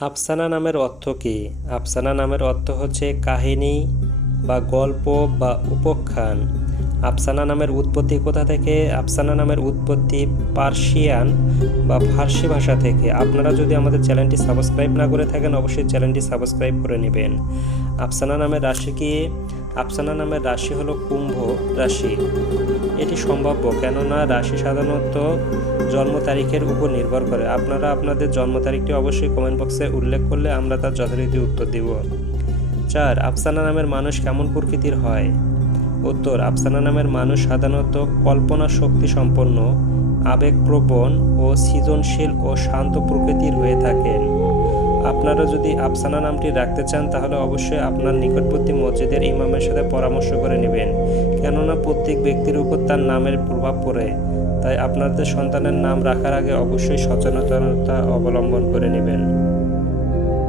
আফসানা নামের অর্থ কী? আফসানা নামের অর্থ হচ্ছে কাহিনী বা গল্প বা উপাখ্যান। আফসানা নামের উৎপত্তি কোথা থেকে? আফসানা নামের উৎপত্তি পার্সিয়ান বা ফার্সি ভাষা থেকে। আপনারা যদি আমাদের চ্যানেলটি সাবস্ক্রাইব না করে থাকেন, অবশ্যই চ্যানেলটি সাবস্ক্রাইব করে নেবেন। আফসানা নামের রাশি কি? আফসানা নামের রাশি হলো কুম্ভ রাশি। এটি সম্ভাব্য, কেননা রাশি সাধারণত জন্ম তারিখের উপর নির্ভর করে। আপনারা আপনাদের জন্ম তারিখটি অবশ্যই কমেন্ট বক্সে উল্লেখ করলে আমরা তার যথারীতি উত্তর দিব। চার, আফসানা নামের মানুষ কেমন প্রকৃতির হয়? উত্তর, আফসানা নামের মানুষ সাধারণত কল্পনা শক্তি সম্পন্ন, আবেগপ্রবণ ও সৃজনশীল ও শান্ত প্রকৃতির হয়ে থাকেন আপনারা যদি আফসানা নামটি রাখতে চান, তাহলে অবশ্যই আপনার নিকটবর্তী মসজিদের ইমামের সাথে পরামর্শ করে নেবেন। কেননা প্রত্যেক ব্যক্তির উপর তার নামের প্রভাব পড়ে, তাই আপনাদের সন্তানের নাম রাখার আগে অবশ্যই সচেতনতা অবলম্বন করে নেবেন।